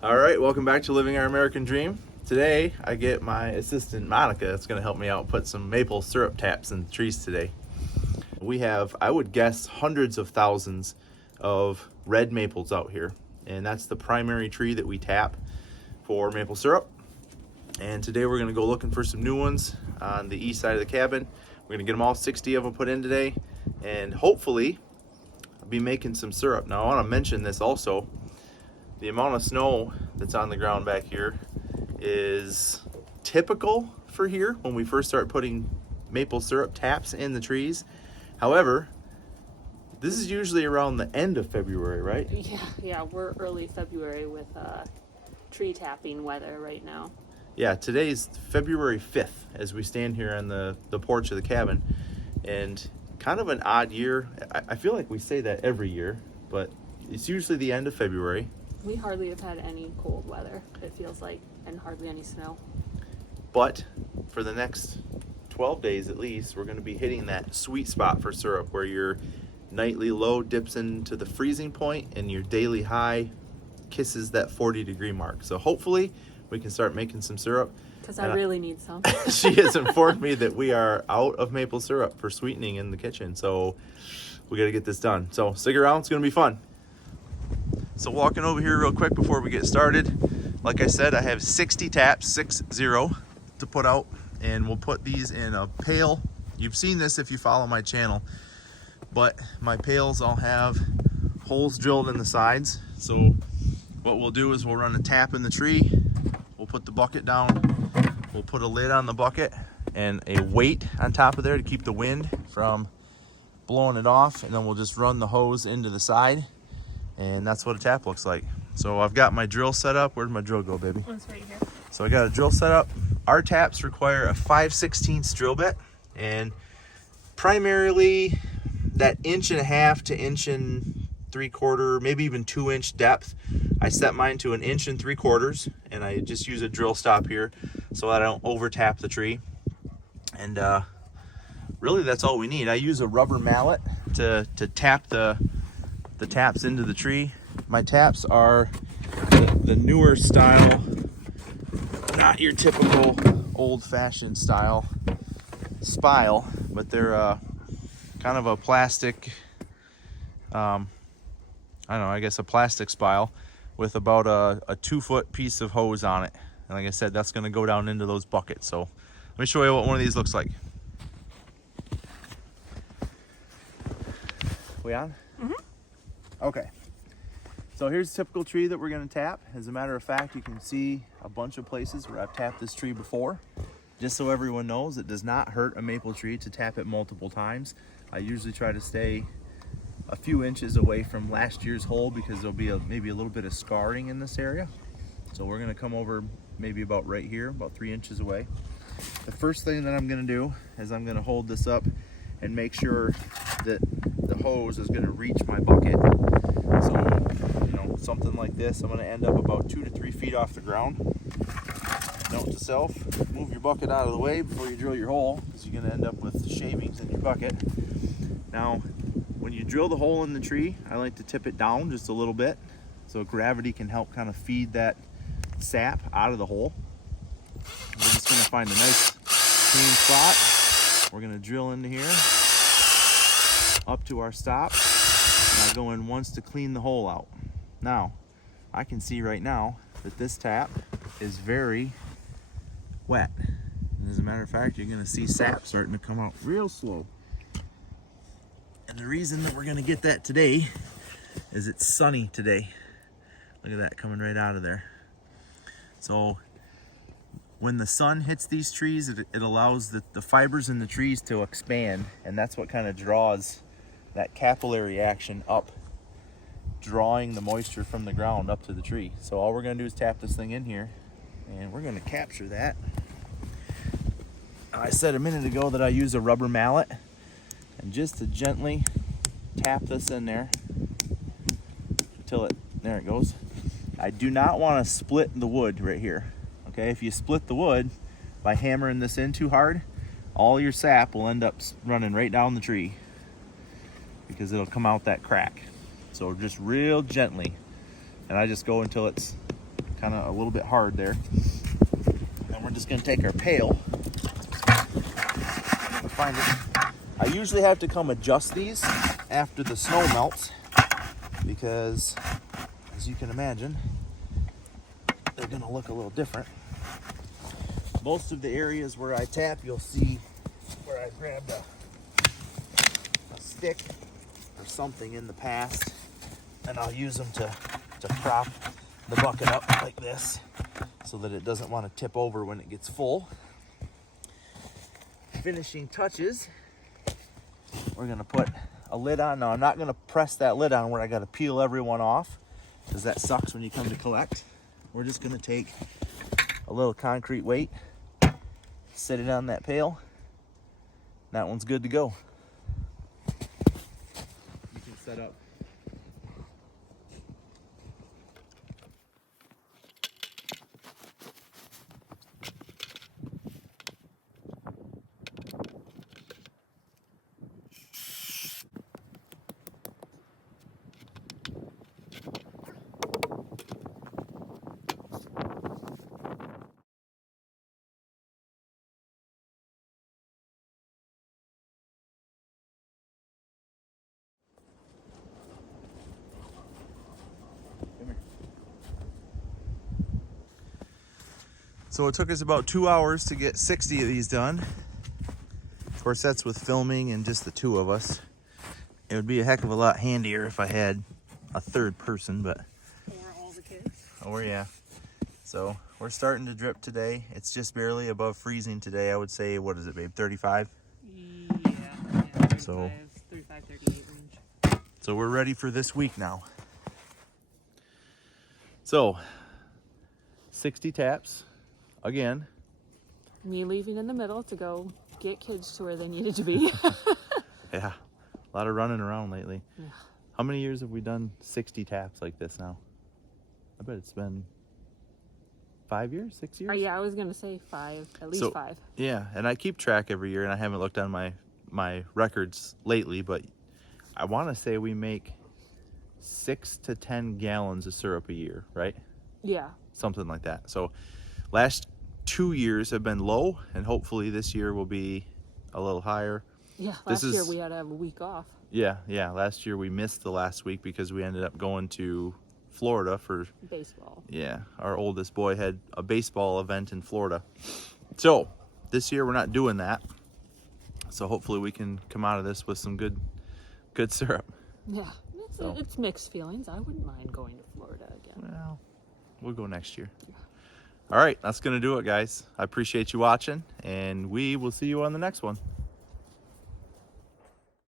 All right, welcome back to Living Our American Dream. Today, I get my assistant Monica that's going to help me out put some maple syrup taps in the trees today. We have, I would guess, hundreds of thousands of red maples out here, and that's the primary tree that we tap for maple syrup. And today we're going to go looking for some new ones on the east side of the cabin. We're going to get them all 60 of them put in today, and hopefully I'll be making some syrup. Now I want to mention this also. The amount of snow that's on the ground back here is typical for here when we first start putting maple syrup taps in the trees. However, this is usually around the end of February, right? Yeah, we're early February with tree tapping weather right now. Yeah, today's February 5th as we stand here on the porch of the cabin. And kind of an odd year. I feel like we say that every year, but it's usually the end of February. We hardly have had any cold weather, it feels like, and hardly any snow. But for the next 12 days at least, we're going to be hitting that sweet spot for syrup where your nightly low dips into the freezing point and your daily high kisses that 40-degree mark. So hopefully we can start making some syrup. Because I really need some. She has informed me that we are out of maple syrup for sweetening in the kitchen. So we got to get this done. So stick around. It's going to be fun. So walking over here real quick before we get started, like I said, I have 60 taps, 60, to put out, and we'll put these in a pail. You've seen this if you follow my channel, but my pails all have holes drilled in the sides. So what we'll do is we'll run a tap in the tree, we'll put the bucket down, we'll put a lid on the bucket and a weight on top of there to keep the wind from blowing it off, and then we'll just run the hose into the side. And that's what a tap looks like. So I've got my drill set up. Where'd my drill go, baby? It's right here. So I got a drill set up. Our taps require a 5/16 drill bit, and primarily that 1.5 to 1.75, maybe even 2-inch depth. I set mine to 1 3/4 inches, and I just use a drill stop here so that I don't over tap the tree. And really that's all we need. I use a rubber mallet to tap the taps into the tree. My taps are the newer style, not your typical old-fashioned style spile, but they're kind of a plastic, I don't know, I guess a plastic spile with about a 2-foot piece of hose on it. And like I said, that's going to go down into those buckets. So let me show you what one of these looks like. We on? Mm-hmm. Okay, so here's a typical tree that we're going to tap. As a matter of fact, you can see a bunch of places where I've tapped this tree before. Just so everyone knows, it does not hurt a maple tree to tap it multiple times. I usually try to stay a few inches away from last year's hole because there'll be maybe a little bit of scarring in this area. So we're going to come over maybe about right here, about 3 inches away. The first thing that I'm going to do is I'm going to hold this up and make sure that the hose is going to reach my bucket. So, you know, something like this, I'm going to end up about 2 to 3 feet off the ground. Note to self, move your bucket out of the way before you drill your hole, because you're going to end up with shavings in your bucket. Now, when you drill the hole in the tree, I like to tip it down just a little bit so gravity can help kind of feed that sap out of the hole. We're just going to find a nice clean spot. We're going to drill into here, up to our stop, and I go in once to clean the hole out. Now, I can see right now that this tap is very wet. And as a matter of fact, you're going to see sap starting to come out real slow. And the reason that we're going to get that today is it's sunny today. Look at that coming right out of there. So when the sun hits these trees, it allows the fibers in the trees to expand, and that's what kind of draws that capillary action up, drawing the moisture from the ground up to the tree. So all we're going to do is tap this thing in here, and we're going to capture that. I said a minute ago that I use a rubber mallet, and just to gently tap this in there until there it goes. I do not want to split the wood right here. Okay, if you split the wood by hammering this in too hard, all your sap will end up running right down the tree because it'll come out that crack. So just real gently, and I just go until it's kind of a little bit hard there. And we're just gonna take our pail. Find it. I usually have to come adjust these after the snow melts because, as you can imagine, they're gonna look a little different. Most of the areas where I tap, you'll see where I grabbed a stick or something in the past, and I'll use them to prop the bucket up like this so that it doesn't want to tip over when it gets full. Finishing touches, we're gonna put a lid on. Now I'm not gonna press that lid on where I gotta peel everyone off, because that sucks when you come to collect. We're just gonna take a little concrete weight, set it on that pail. That one's good to go. You can set up. So it took us about 2 hours to get 60 of these done. Of course, that's with filming and just the two of us. It would be a heck of a lot handier if I had a third person, but... Or all the kids. Oh, yeah. So we're starting to drip today. It's just barely above freezing today. I would say, what is it, babe, 35? Yeah, 35, So 35, 38 range. So we're ready for this week now. So, 60 taps, again. Me leaving in the middle to go get kids to where they needed to be. Yeah, a lot of running around lately. Yeah. How many years have we done 60 taps like this now? I bet it's been 5 years, 6 years? Yeah, I was going to say 5, at least 5. Yeah, and I keep track every year, and I haven't looked on my records lately, but I want to say we make 6 to 10 gallons of syrup a year, right? Yeah. Something like that. So last 2 years have been low, and hopefully this year will be a little higher. Yeah, last year we had to have a week off. Yeah, last year we missed the last week because we ended up going to Florida for baseball. Yeah, our oldest boy had a baseball event in Florida. So this year we're not doing that. So hopefully we can come out of this with some good syrup. Yeah, it's mixed feelings. I wouldn't mind going to Florida again. Well, we'll go next year. Yeah. All right, that's going to do it, guys. I appreciate you watching, and we will see you on the next one.